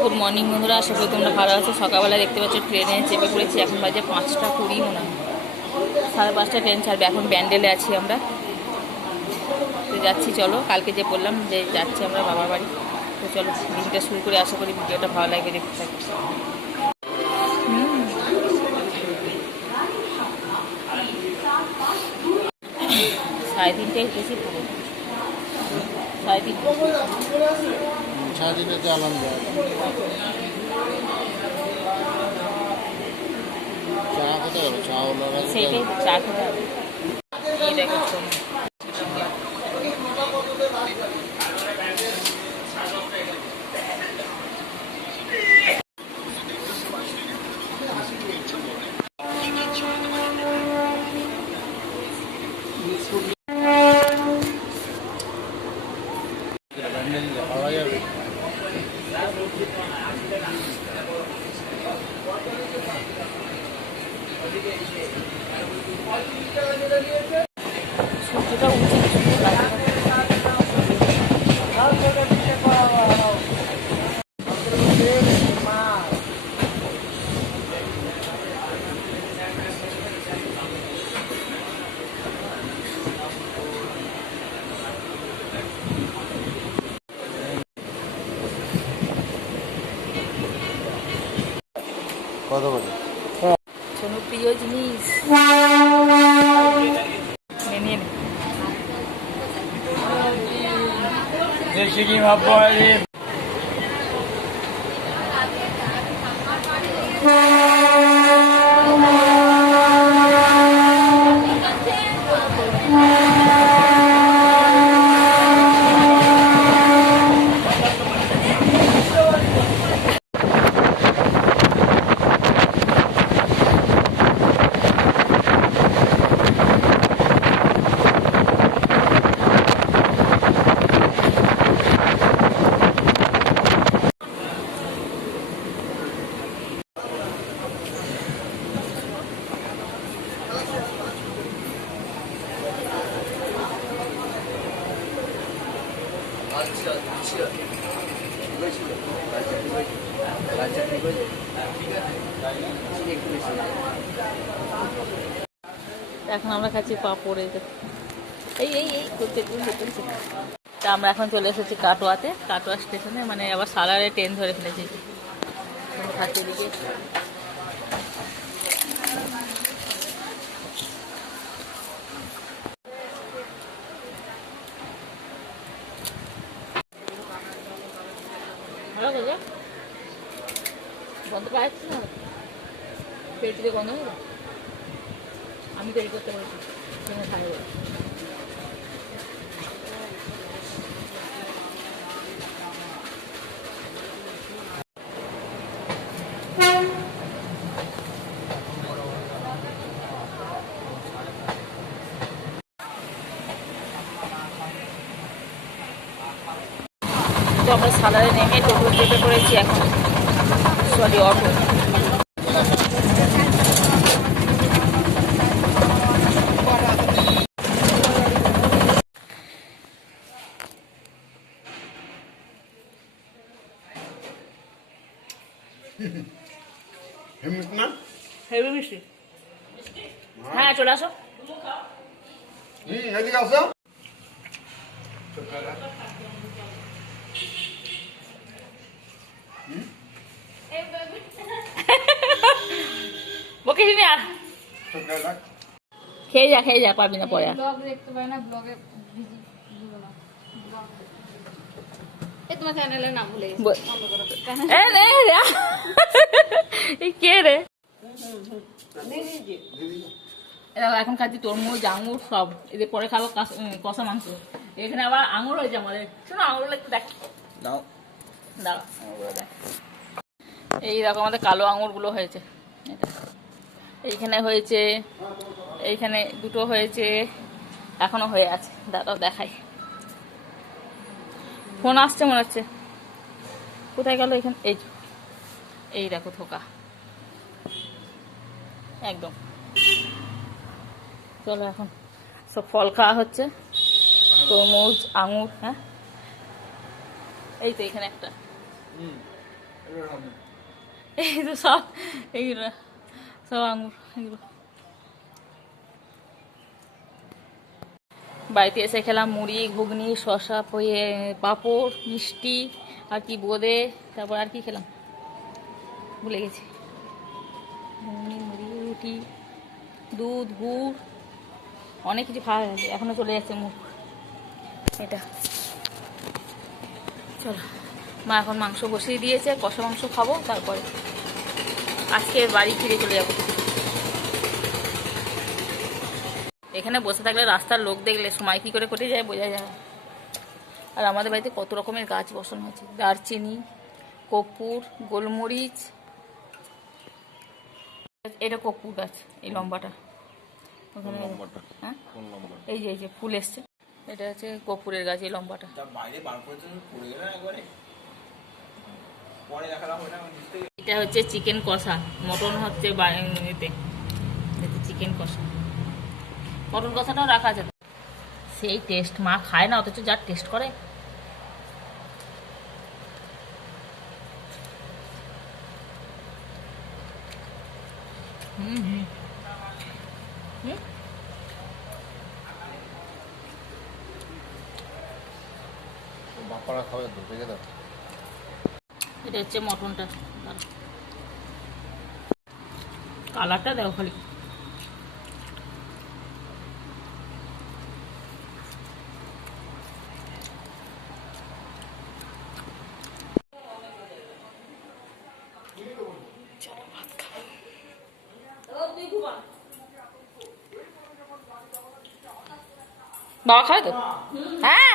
Good morning বন্ধুরা, আশা করি তোমরা ভালো আছো। সকালবেলা দেখতে পাচ্ছ ট্রেনে চেপে পড়েছি। এখন বাজে 5:20 মনে হয়, 5:30 ট্রেন ছাড়বে। এখন ব্যান্ডেলে আছি আমরা, তো যাচ্ছি। চলো, কালকে যে বললাম যে যাচ্ছি আমরা বাবার বাড়ি, তো চলো দিনটা শুরু করে। আশা করি ভিডিওটা ভালো লাগবে, দেখতে থাকি। 3:30টায় বেশি পড়ে, 3:30 আলাম চা খেতে হবে, চা হলো সেইটাই চা খেতে হবে। এই দেখো পাওয়া যাবে। সূর্যটা উঠছে কি সুন্দর লাগছে। কত বলে শোনো, প্রিয় জিনিস নিয়ে নে। এখন আমরা খাচ্ছি পাঁপড়। এই এই এই করতে করতে করতে তা আমরা এখন চলে এসেছি কাটোয়াতে, কাটোয়া স্টেশনে। মানে আবার সালারে ট্রেন ধরে ফেলেছি। খাচ্ছি দিকে ভালো করে গন্ধ পাচ্ছি না, পেট দিয়ে গন্ধ হয়ে যায়। আমি তৈরি করতে পারছি খাই। তো আমরা সালারে নেমে টোটো চেপে পড়েছি এখন, সরি অটো। হেভি মিষ্টি। হ্যাঁ, চলে আসো। এদিকে আসো। বকিস নি আর, খেয়ে যা খেয়ে যা, পাবি না পরে। দেখতে পাই না ব্লগে, তোমার চ্যানেলের নাম ভুলে কে রে? এখন খাচ্ছি তরমুজ, আঙুর সব। এদের পরে খাবো কষা মাংস। এখানে আবার আঙুর হয়েছে আমাদের। শোনো, আঙুরগুলো একটু দেখ, দাও দাও আঙুরগুলো দেখ। এই দেখো আমাদের কালো আঙুরগুলো হয়েছে। এইখানে হয়েছে, এইখানে দুটো হয়েছে, এখনো হয়ে আছে। দাদাও দেখাই। ফোন আসছে মনে হচ্ছে। কোথায় গেল? এখানে এই দেখো থোকা একদম। চলো এখন সব ফল খাওয়া হচ্ছে, তরমুজ, আঙুর। হ্যাঁ, এই তো এখানে একটা, এই তো সব এইগুলো সব আঙুর এগুলো। বাড়িতে এসে খেলাম মুড়ি, ঘুগনি, শসা, পাঁপড়, মিষ্টি, আর কি বোঁদে, তারপর আর কি খেলাম ভুলে গেছি। ঘুগনি, মুড়ি, রুটি, দুধ, গুড়, অনেক কিছু খাওয়া হয়েছে, এখনো চলে যাচ্ছে মুখ। এটা চলো, মা এখন মাংস বসিয়ে দিয়েছে, কষা মাংস খাবো, তারপরে আজকে বাড়ি ফিরে চলে যাবো। এখানে বসে থাকলে রাস্তার লোক দেখলে সময় কী করে কেটে যায় বোঝা যায় না। আর আমাদের বাড়িতে কত রকমের গাছ বসানো আছে, দারচিনি, কর্পূর, গোলমরিচ, এটা কর্পূর গাছ, এই লম্বাটা ওখানে, হ্যাঁ এই যে ফুল এসছে, এটা হচ্ছে কর্পূরের গাছ, এই লম্বাটা। এটা হচ্ছে চিকেন কষা, মটন হচ্ছে এতে চিকেন কষা, মটন কষাটাও রাখা আছে। সেই টেস্ট, মা খায় না অথচ যার টেস্ট করে। হুম হুম হুম, বাপারা খাবে তো, দেখে দাও। এটা হচ্ছে মটনটা, কালারটা দেখো খালি। বাবা খাবে তো? হ্যাঁ